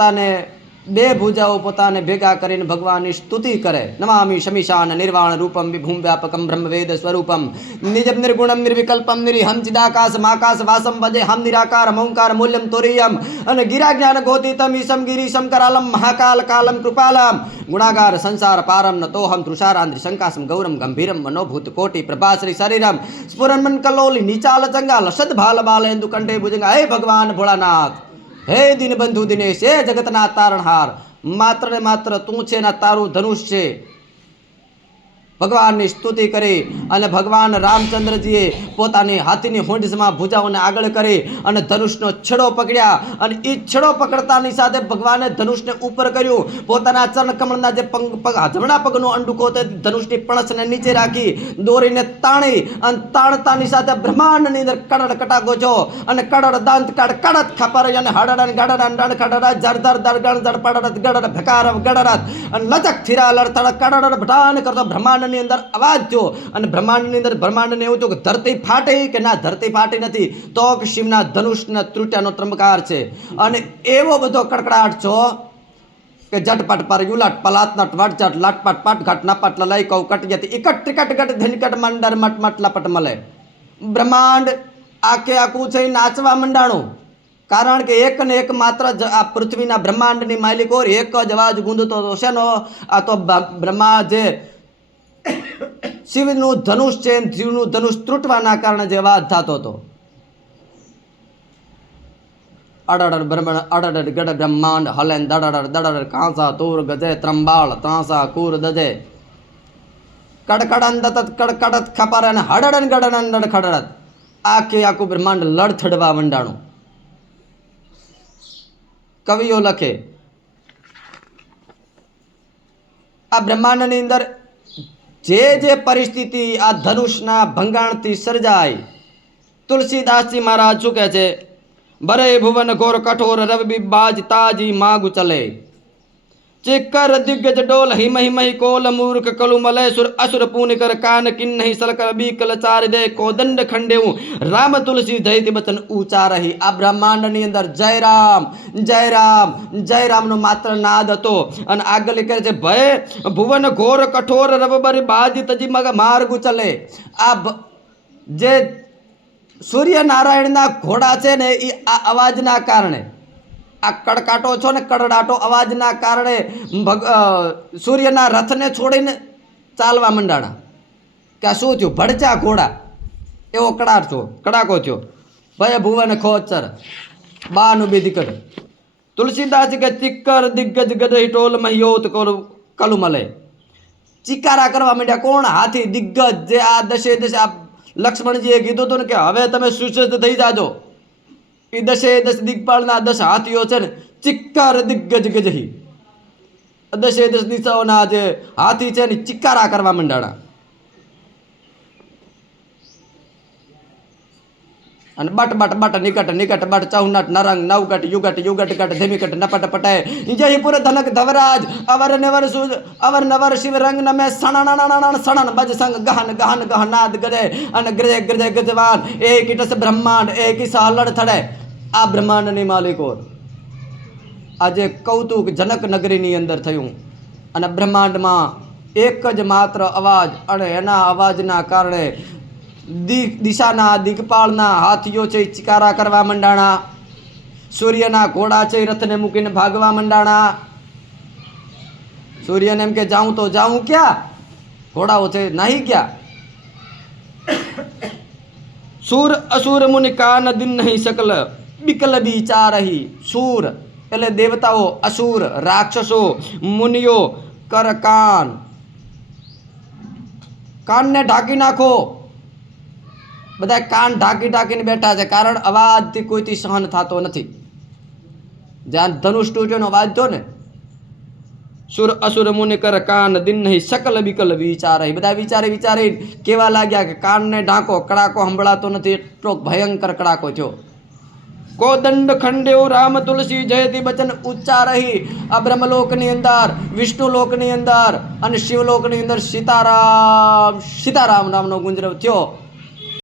પોતાને બે ભુજાઓ પોતાને ભેગા કરીને ભગવાનની સ્તુતિ કરે. નમામિ શમીશાન નિર્વાણ રૂપમ વિભૂમ વ્યાપકમ બ્રહ્મવેદ સ્વરૂપમ નિજમ નિર્ગુણમ નિર્વિકલ્પમ નિરિહમ ચિદાકાશમ આકાશ વાસમ વજે હમ નિરાકાર ઓંકાર મૂલ્યમ તોરિયમ અને ગિરા જ્ઞાન ગોતિતમ ઈશમ ગિરીશમ કરાલમ મહાકાલ કાલમ કૃપાલમ ગુણાગાર સંસાર પારમ નતોહમ તૃષારાંદ્રિ શંકાસમ ગૌરમ ગંભીરમ મનોભૂત કોટી પ્રભાશ્રી શરીરમ સ્ફુરન્મન કલોલી નીચાલ ચંગાલ સદ ભાલ બાલેન્દુ કંઠે ભુજંગા. હે ભગવાન ભોળાનાથ, હે દીનબંધુ દિનેશ, હે જગતના તારણહાર, માત્ર ને માત્ર તું છે ને તારું ધનુષ છે. ભગવાનની સ્તુતિ કરી અને ભગવાન રામચંદ્રજીએ પોતાની હાથીની હોંડમાં ભુજાઓને આગળ કરી અને ધનુષનો છેડો પકડ્યા અને એ છેડો પકડતાની સાથે ભગવાને ધનુષને ઉપર કર્યું. પોતાના ચરણ કમળના જે જમણા પગનો અંડુકો તે ધનુષની પણસને નીચે રાખી દોરીને તાણી અને તાણતાની સાથે બ્રહ્માંડની અંદર કડડ કટાકો છો અને કડડ દાંત કાઢ કડદ ખપર અને હડડન ગડડન ડણ ખડડ જરદર દરગણ જડ પડડ ગડડ ભકાર ગડડ અને લચક થીરા લડતડ કડડ ભટાન કરતો બ્રહ્માંડ ની અંદર અવાજ થયો અને બ્રહ્માંડની અંદર બ્રહ્માંડને એવું થયું કે ધરતી ફાટી કે ના ધરતી ફાટી નથી, તો શિવના ધનુષના ત્રુટ્યાનો ત્રંબકાર છે. અને એવો બધો કડકડાટ છો કે ઝટપટ પર યુલાટ પલાત નટ વટઝટ લટપટ પટ ઘટ નપટ લઈ કૌ કટ જતી ઇકટ ત્રિકટ ગટ ધનકટ મંડર મટ મટ લપટ મળે. બ્રહ્માંડ આખે આખું છે નાચવા મંડાણું, કારણ કે એક ને એક માત્ર આ પૃથ્વીના બ્રહ્માંડની માલિકો એક જ અવાજ ગુંજતો હતો. શેનો? આ તો બ્રહ્મા જે શિવનું ધનુષ છે, શિવનું ધનુષ તૂટવાના કારણે જે અવાજ થતો હતો. અડડ ગડ બ્રહ્માંડ હલેન દડડ દડડ કાંસા તૂર ગજે ત્રંબાળ ત્રાંસા કૂર દજે કડકડન દતત કડકડત ખપર અને હડડન ગડન દડ ખડડત. આખે આખું બ્રહ્માંડ લડથડવા મંડાણું. કવિઓ લખે આ બ્રહ્માંડની અંદર જે પરિસ્થિતિ આ ધનુષના ભંગાણથી સર્જાય. તુલસીદાસજી મહારાજ શું કહે છે? ભરે ભુવન ઘોર કઠોર રવિ બાજ તાજી માગુ ચલે ચિક્કર દિગ્ગજ ડોલ હિમ હિમહી કોલ મૂર્ખ કલુ મલય સુર અસુર પૂન કર કાન કિન નહીં સલકર બીકલ ચાર દે કોદંડ ખંડેવું રામ તુલસી જયતિ બચન ઊંચા રહી. આ બ્રહ્માંડની અંદર જય રામ જય રામ જય રામનો માત્ર નાદ હતો. અને આગળ કહે છે ભય ભુવન ઘોર કઠોર રવબરી બાજી તજી મગ માર્ગ ચલે. આ જે સૂર્યનારાયણના ઘોડા છે ને એ આ અવાજના કારણે, આ કડકાટો છો ને કડડાટો અવાજના કારણે સૂર્યના રથને છોડીને ચાલવા મંડાણા. કે આ શું થયું? ભડચા ઘોડા, એવો કડાકો થયો. ભય ભુવન ખોચર બાનું બીધી તુલસીદાસ કે ચિક્કર દિગ્ગજ ગદહી ટોલ મહિયોત કલુ મલે. ચિકારા કરવા માંડ્યા. કોણ? હાથી દિગ્ગજ. જે આ દશે આ લક્ષ્મણજીએ કીધું હતું ને કે હવે તમે સુસજ્જ થઈ જાજો. એ દશે દશ દિગ્પાળના 10 હાથીઓ છે ને ચિક્કાર દિગ્ગજ ગજહી, દશે દશ દિશાઓના જે હાથી છે ને ચિકારા કરવા મંડાણા. અને બટ બટ બટ નિકટ નિકટ બટ ચૌનટ નરંગ નવગટ યુગટ યુગટ ગટ ધીમિકટ નપટ પટાય જયપુર ધનક ધવરાજ અવર નેવર સુજ અવર નવર શિવ રંગ નમે સણણ સણન બજ સંગ ગહન ગહન ગહનાદ ગજે અને ગ્રજે ગ્રજે ગજવાન એક ઇટસ બ્રહ્માંડ એક સાલડ થડે. આ બ્રહ્માંડની માલિકો આજે કૌતુક જનક નગરીની અંદર થયું અને બ્રહ્માંડમાં એક જ માત્ર અવાજ અને એના અવાજના કારણે દિશાના દિગપાળના હાથીઓ છે ચિકારા કરવા મંડાણા. સૂર્યના ઘોડા છે રથને મૂકીને ભાગવા મંડાણા. સૂર્યને એમ કે જાઉં તો જાઉં ક્યાં, ઘોડાઓ છે નહીં ક્યાં. સૂર અસુર મુનિ કાન દિન નહીં શકલ બિકલ બિચારહી. સૂર એટલે દેવતાઓ, અસુર રાક્ષસો, મુનિઓ કર કાનને ઢાંકી નાખો. બધા કાન ઢાંકીને બેઠા છે, કારણ અવાજથી કોઈથી સહન થતો નથી. જ્યાં ધનુષ તૂટ્યોનો અવાજ થયો ને, સુર અસુર મુનિ કર કાન દિન નહીં શકલ બિકલ વિચારે. બધા વિચારી કેવા લાગ્યા કે કાનને ઢાંકો, કડાકો સંભળાતો નથી, એટલો ભયંકર કડાકો થયો. કોદંડ ખંડેવ રામ તુલસી જયતી બચન ઉચ્ચા રહી. આ બ્રહ્મલોકની અંદર, વિષ્ણુલોકની અંદર અને શિવલોકની અંદર સીતારામ સીતારામ નામનો ગુંજરવ થયો.